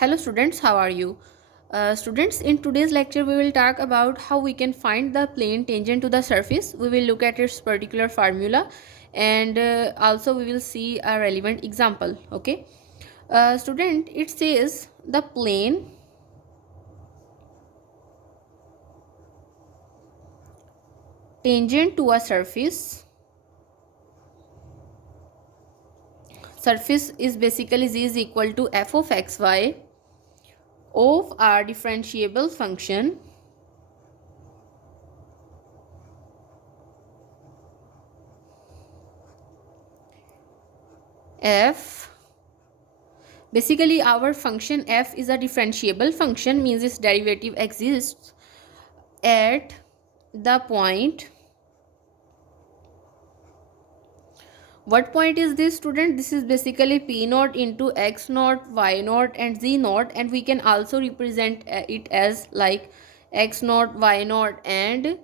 Hello students, how are you? Students, in today's lecture we will talk about how we can find the plane tangent to the surface. We will look at its particular formula and also we will see a relevant example. Okay. Student, it says the plane tangent to a surface is basically z is equal to f of xy of our differentiable function f. Basically our function f is a differentiable function, means its derivative exists at the point. What point is this, student? This is basically p naught into x naught, y naught and z naught, and we can also represent it as like x naught, y naught and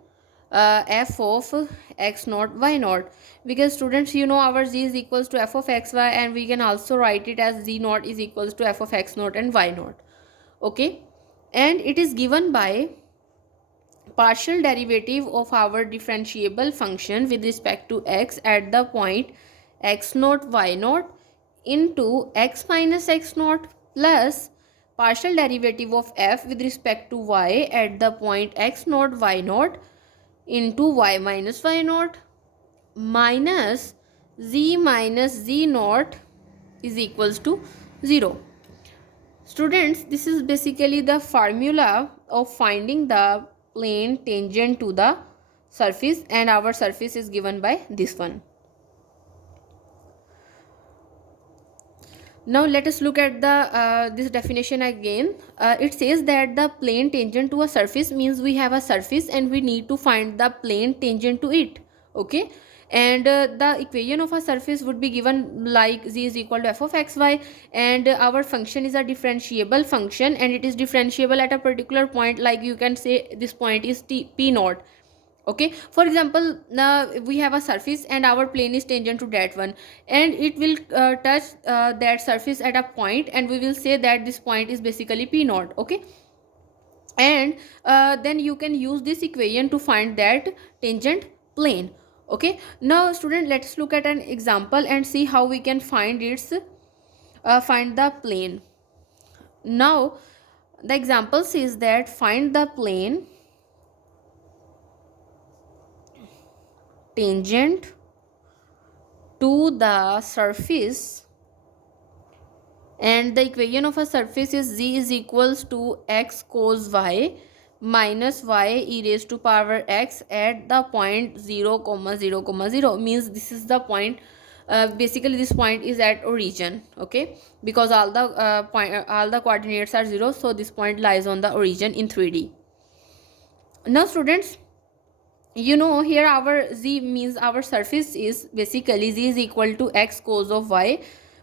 f of x naught, y naught, because students, you know, our z is equals to f of xy, and we can also write it as z naught is equals to f of x naught and y naught. Okay, and it is given by partial derivative of our differentiable function with respect to x at the point x naught, y naught into x minus x naught plus partial derivative of f with respect to y at the point x naught, y naught into y minus y naught minus z naught is equals to 0. Students, this is basically the formula of finding the plane tangent to the surface, and our surface is given by this one. Now let us look at the this definition again. It says that the plane tangent to a surface means we have a surface and we need to find the plane tangent to it. Okay, and the equation of a surface would be given like z is equal to f of xy, and our function is a differentiable function and it is differentiable at a particular point, like you can say this point is p naught. Okay, for example, now we have a surface and our plane is tangent to that one, and it will touch that surface at a point, and we will say that this point is basically p naught. Okay, and then you can use this equation to find that tangent plane. Okay, now student, let's look at an example and see how we can find find the plane. Now the example says that find the plane tangent to the surface, and the equation of a surface is z is equals to x cos y minus y e raised to power x at the point 0 comma 0 comma 0, means this is the point. Basically this point is at origin. Okay, because all the coordinates are 0, so this point lies on the origin in 3D. Now students, you know, here our z means our surface is basically z is equal to x cos of y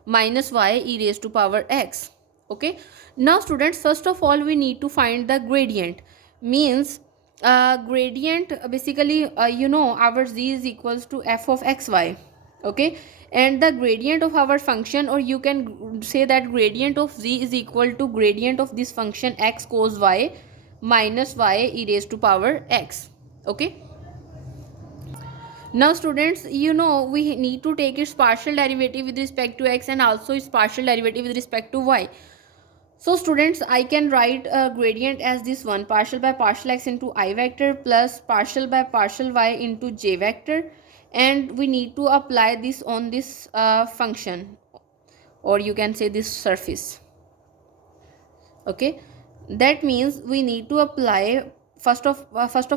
minus y e raised to power x. Okay, now students, first of all we need to find the gradient, means gradient basically you know, our z is equals to f of xy. Okay, and the gradient of our function, or you can say that gradient of z is equal to gradient of this function x cos y minus y e raised to power x. Okay, now students, you know, we need to take its partial derivative with respect to x and also its partial derivative with respect to y. So students, I can write a gradient as this one: partial by partial x into I vector plus partial by partial y into j vector, and we need to apply this on this function, or you can say this surface. Okay, that means we need to apply first of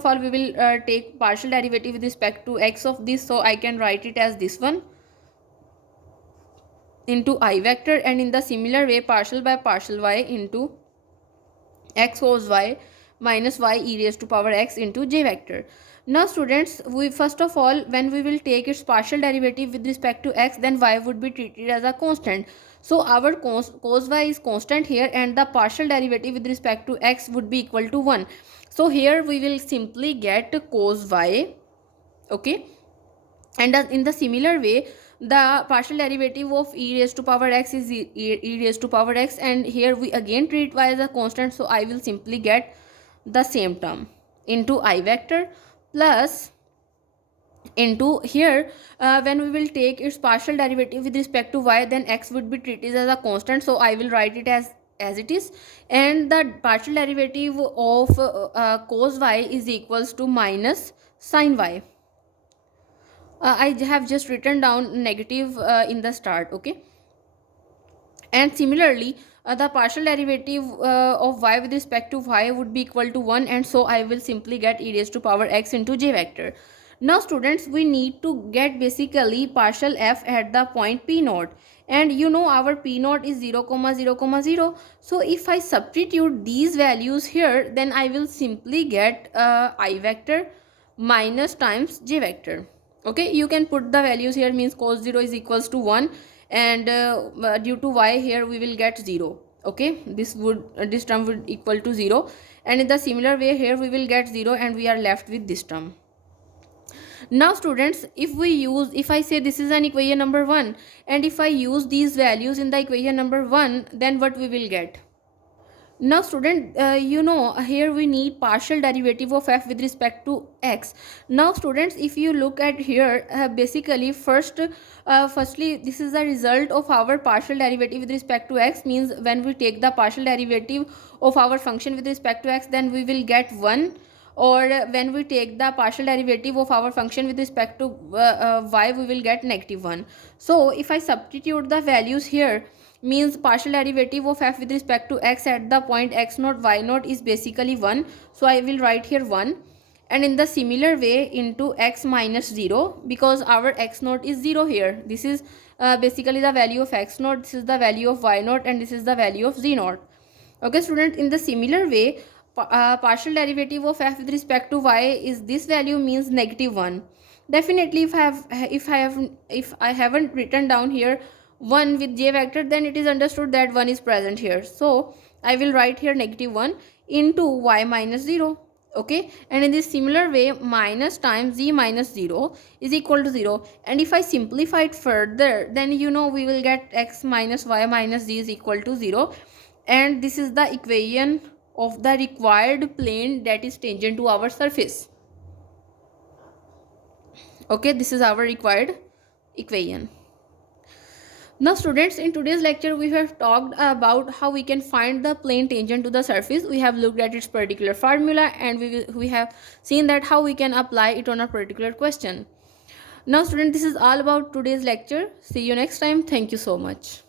all we will take partial derivative with respect to x of this, so I can write it as this one into I vector, and in the similar way partial by partial y into x cos y minus y e raised to power x into j vector. Now students, we first of all, when we will take its partial derivative with respect to x, then y would be treated as a constant. So our cos y is constant here, and the partial derivative with respect to x would be equal to 1. So here we will simply get cos y. Okay, and in the similar way the partial derivative of e raised to power x is e raised to power x, and here we again treat y as a constant, so I will simply get the same term into I vector plus into here, when we will take its partial derivative with respect to y, then x would be treated as a constant, so I will write it as it is, and the partial derivative of cos y is equals to minus sin y. I have just written down negative in the start, okay. And similarly, the partial derivative of y with respect to y would be equal to 1, and so I will simply get e raised to power x into j vector. Now students, we need to get basically partial f at the point p naught, and you know our p naught is 0 comma 0 comma 0. So if I substitute these values here, then I will simply get I vector minus times j vector. Okay, you can put the values here, means cos 0 is equals to 1, and due to y here we will get 0. Okay, this term would equal to 0, and in the similar way here we will get 0, and we are left with this term. Now students, if I say this is an equation number 1, and if I use these values in the equation number 1, then what we will get? Now student, you know here we need partial derivative of f with respect to x. Now students, if you look at here, basically firstly this is the result of our partial derivative with respect to x, means when we take the partial derivative of our function with respect to x, then we will get 1, or when we take the partial derivative of our function with respect to y, we will get -1. So if I substitute the values here, means partial derivative of f with respect to x at the point x naught y naught is basically 1, so I will write here 1, and in the similar way into x minus 0, because our x naught is 0 here. This is basically the value of x naught, this is the value of y naught, and this is the value of z naught. Okay student, in the similar way, partial derivative of f with respect to y is this value, means -1. Definitely if I haven't written down here 1 with j vector, then it is understood that 1 is present here, so I will write here -1 into y minus 0. Okay, and in this similar way, minus times z minus 0 is equal to 0, and if I simplify it further, then you know we will get x minus y minus z is equal to 0, and this is the equation of the required plane that is tangent to our surface. Okay, this is our required equation. Now students, in today's lecture we have talked about how we can find the plane tangent to the surface. We have looked at its particular formula, and we have seen that how we can apply it on a particular question. Now student, this is all about today's lecture. See you next time. Thank you so much.